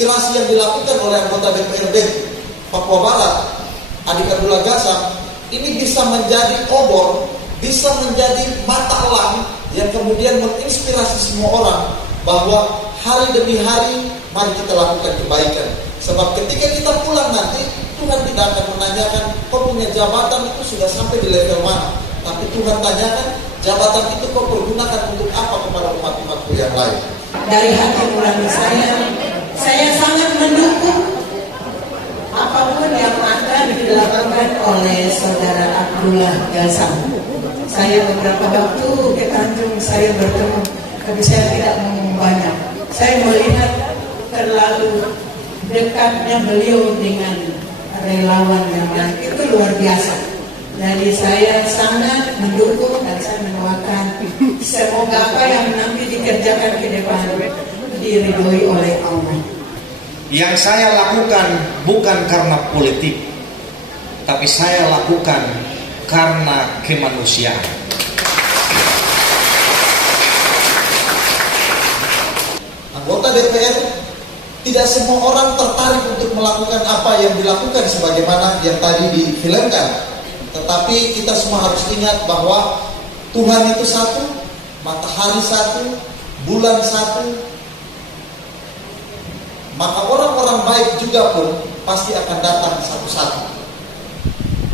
inspirasi yang dilakukan oleh anggota DPRD Papua Barat, Adik Abdullah Ghazam, ini bisa menjadi obor, bisa menjadi mata elang yang kemudian menginspirasi semua orang bahwa hari demi hari mari kita lakukan kebaikan. Sebab ketika kita pulang nanti, Tuhan tidak akan menanyakan kau punya jabatan itu sudah sampai di level mana, tapi Tuhan tanyakan jabatan itu kau pergunakan untuk apa kepada umat-umatku yang lain. Dari hati nurani saya sangat mendukung apapun yang akan dilakukan oleh saudara Abdullah Ghazam. Saya beberapa waktu ke Tanjung saya bertemu, tapi saya tidak ngomong banyak. Saya melihat terlalu dekatnya beliau dengan relawan yang lain, itu luar biasa. Jadi saya sangat mendukung dan saya mendoakan semoga apa yang nanti dikerjakan ke depan diridhoi oleh Allah. Yang saya lakukan bukan karena politik, tapi saya lakukan karena kemanusiaan. Anggota DPR tidak semua orang tertarik untuk melakukan apa yang dilakukan sebagaimana yang tadi difilmkan. Tetapi kita semua harus ingat bahwa Tuhan itu satu, matahari satu, bulan satu. Maka orang-orang baik juga pun pasti akan datang satu-satu.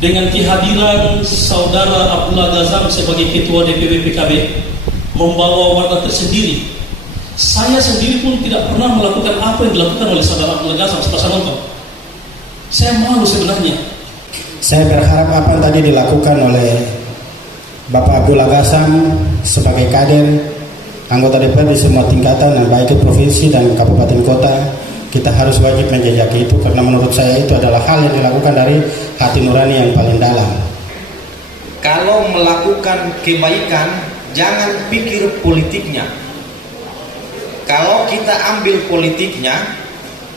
Dengan kehadiran saudara Abdullah Ghazam sebagai ketua DPW PKB membawa warna tersendiri. Saya sendiri pun tidak pernah melakukan apa yang dilakukan oleh saudara Abdullah Ghazam setelah saya nonton. Saya malu sebenarnya. Saya berharap apa yang tadi dilakukan oleh Bapak Abdullah Ghazam sebagai kader anggota DPR di semua tingkatan, baik itu provinsi dan kabupaten kota, kita harus wajib menjejaki itu, karena menurut saya itu adalah hal yang dilakukan dari hati nurani yang paling dalam. Kalau melakukan kebaikan, jangan pikir politiknya. Kalau kita ambil politiknya,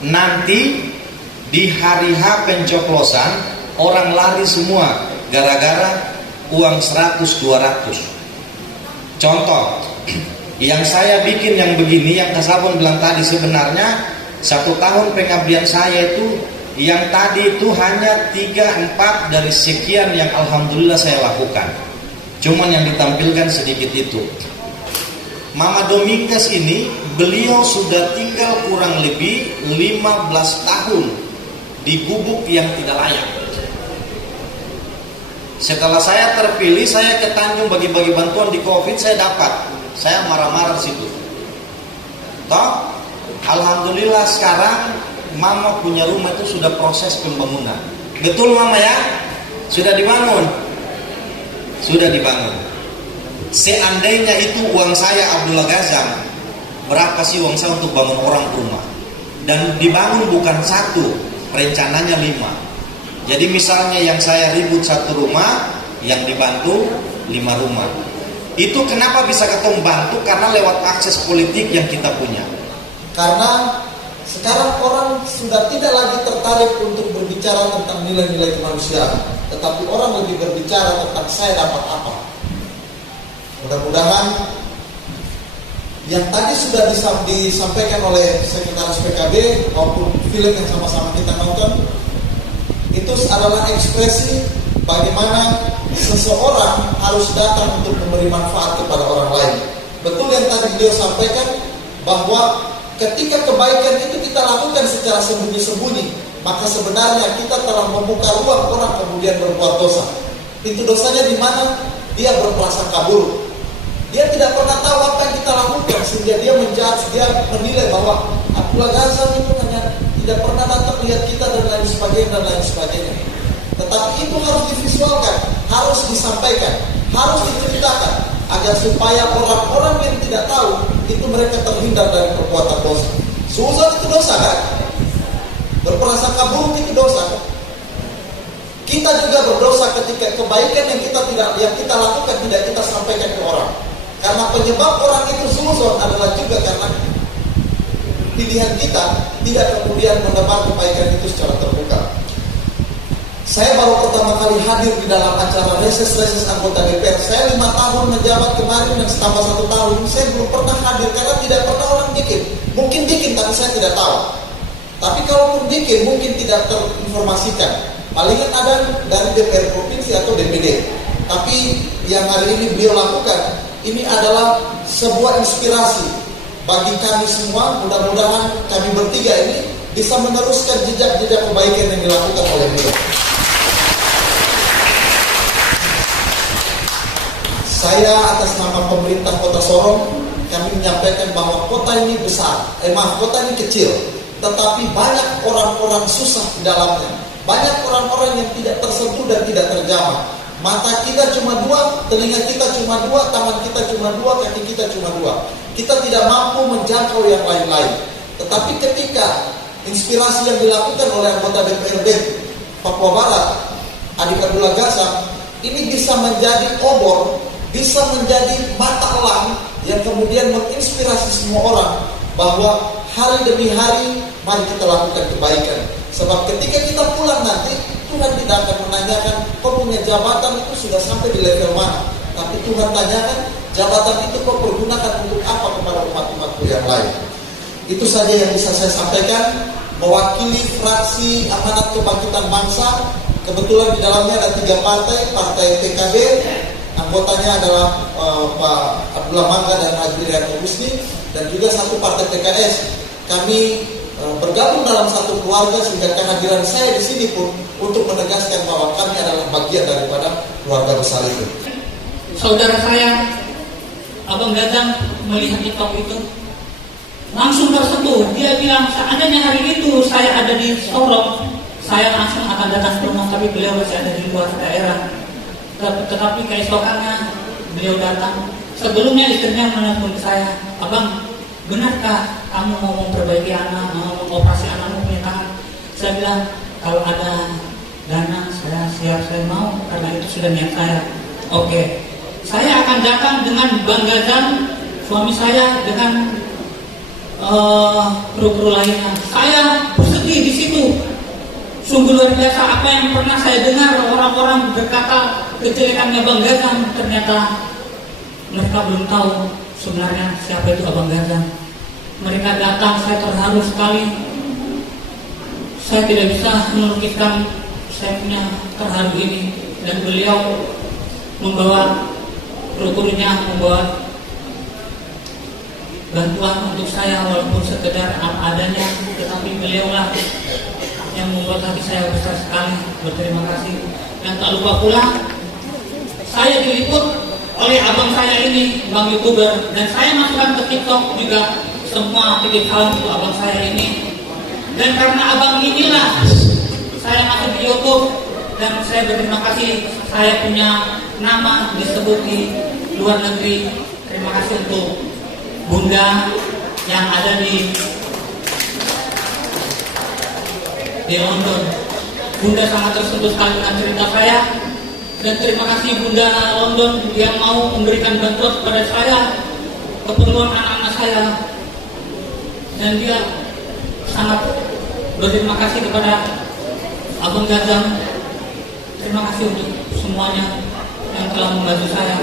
nanti di hari H pencoblosan orang lari semua gara-gara uang 100-200. Contoh, yang saya bikin yang begini, yang Kasabon bilang tadi, sebenarnya 1 tahun pengabdian saya itu yang tadi itu hanya 3-4 dari sekian yang alhamdulillah saya lakukan. Cuman yang ditampilkan sedikit itu. Mama Dominguez ini, beliau sudah tinggal kurang lebih 15 tahun di gubuk yang tidak layak. Setelah saya terpilih, saya ke Tanjung bagi-bagi bantuan di COVID, saya dapat. Saya marah-marah di situ. Toh, alhamdulillah sekarang Mama punya rumah itu sudah proses pembangunan. Betul Mama ya? Sudah dibangun? Sudah dibangun. Seandainya itu uang saya Abdullah Ghazam, berapa sih uang saya untuk bangun orang rumah? Dan dibangun bukan 1, rencananya 5. Jadi misalnya yang saya ribut 1 rumah, yang dibantu 5 rumah. Itu kenapa bisa ketemu bantu? Karena lewat akses politik yang kita punya. Karena sekarang orang sudah tidak lagi tertarik untuk berbicara tentang nilai-nilai kemanusiaan, tetapi orang lebih berbicara tentang saya dapat apa. Mudah-mudahan yang tadi sudah disampaikan oleh Sekretaris PKB maupun film yang sama-sama kita nonton, itu adalah ekspresi bagaimana seseorang harus datang untuk memberi manfaat kepada orang lain. Betul yang tadi beliau sampaikan, bahwa ketika kebaikan itu kita lakukan secara sembunyi-sembunyi, maka sebenarnya kita telah membuka ruang orang kemudian berbuat dosa. Pintu dosanya di mana? Dia berprasangka buruk. Dia tidak pernah tahu apa yang kita lakukan, sehingga dia menjudge, dia menilai bahwa Abdullah Ghazam itu hanya tidak pernah datang lihat kita dan lain sebagainya. Tetapi itu harus divisualkan, harus disampaikan, harus diceritakan, agar supaya orang-orang yang tidak tahu itu mereka terhindar dari perbuatan dosa. Suuzon itu dosa kan? Berprasangka buruk itu dosa kan? Kita juga berdosa ketika kebaikan yang kita lakukan tidak kita sampaikan ke orang. Karena penyebab orang itu suuzon adalah juga karena pilihan kita tidak kemudian menebar kebaikan itu secara terbuka. Saya baru pertama kali hadir di dalam acara reses anggota DPR. Saya 5 tahun menjabat kemarin dan setambah 1 tahun saya belum pernah hadir karena tidak pernah orang bikin. Mungkin bikin tapi saya tidak tahu. Tapi kalaupun bikin mungkin tidak terinformasikan. Palingan ada dari DPR provinsi atau DPD. Tapi yang hari ini beliau lakukan, ini adalah sebuah inspirasi bagi kami semua. Mudah-mudahan kami bertiga ini bisa meneruskan jejak-jejak kebaikan yang dilakukan oleh beliau. Saya atas nama pemerintah Kota Sorong, kami menyampaikan bahwa kota ini besar, kota ini kecil, tetapi banyak orang-orang susah di dalamnya. Banyak orang-orang yang tidak tersentuh dan tidak terjamah. Mata kita cuma dua, telinga kita cuma dua, tangan kita cuma dua, kaki kita cuma dua. Kita tidak mampu menjangkau yang lain-lain. Tetapi ketika inspirasi yang dilakukan oleh anggota DPRD Papua Barat, Adik Abdullah Gassam, ini bisa menjadi obor, bisa menjadi mata elang yang kemudian menginspirasi semua orang bahwa hari demi hari mari kita lakukan kebaikan. Sebab ketika kita pulang nanti, Tuhan tidak akan menanyakan kau punya jabatan itu sudah sampai di level mana. Tapi Tuhan tanyakan jabatan itu kau pergunakan untuk apa kepada umat-umatku yang lain. Itu saja yang bisa saya sampaikan. Mewakili fraksi Amanat Kebangkitan Bangsa, kebetulan di dalamnya ada 3 partai, Partai PKB, anggotanya adalah Pak Abdullah Mangga dan Haji Rianto Husni, dan juga 1 partai PKS. Kami bergabung dalam satu keluarga sehingga kehadiran saya di sini pun untuk menegaskan bahwa kami adalah bagian daripada keluarga besar itu. Saudara saya, Abang Gazam, melihat TikTok itu langsung tersentuh. Dia bilang, seandainya hari itu saya ada di Sorong, saya langsung akan datang ke rumah, tapi beliau masih ada di luar daerah. Tetapi keesokannya beliau datang. Sebelumnya istrinya menelpon saya, Abang, benarkah kamu mau memperbaiki anak, mau mengoperasi anakmu punya tangan? Saya bilang, kalau ada dana saya siap, saya mau, karena itu sudah niat saya. Oke, saya akan datang dengan Bang Gazam, suami saya, dengan kru-kru lainnya. Saya bersedih di situ. Sungguh luar biasa apa yang pernah saya dengar orang-orang berkata kejelekannya Bang Gazam, ternyata mereka belum tahu sebenarnya siapa itu Abang Gazam. Mereka datang, saya terharu sekali. Saya tidak bisa melukiskan saya punya terharu ini. Dan beliau membawa kru-krunya, membawa bantuan untuk saya walaupun sekedar apa adanya, tetapi beliaulah yang membuat hati saya besar sekali. Berterima kasih. Dan tak lupa pula saya diliput oleh abang saya ini, Bang YouTuber, dan saya masukkan ke TikTok juga semua titik hal untuk abang saya ini. Dan karena abang inilah saya masuk di YouTube, dan saya berterima kasih saya punya nama disebut di luar negeri. Terima kasih untuk Bunda yang ada di London. Bunda sangat tersentuh sekali dengan cerita saya. Dan terima kasih Bunda London yang mau memberikan bantuan kepada saya, keperluan anak-anak saya. Dan dia sangat berterima kasih kepada Abang Gazam. Terima kasih untuk semuanya yang telah membantu saya.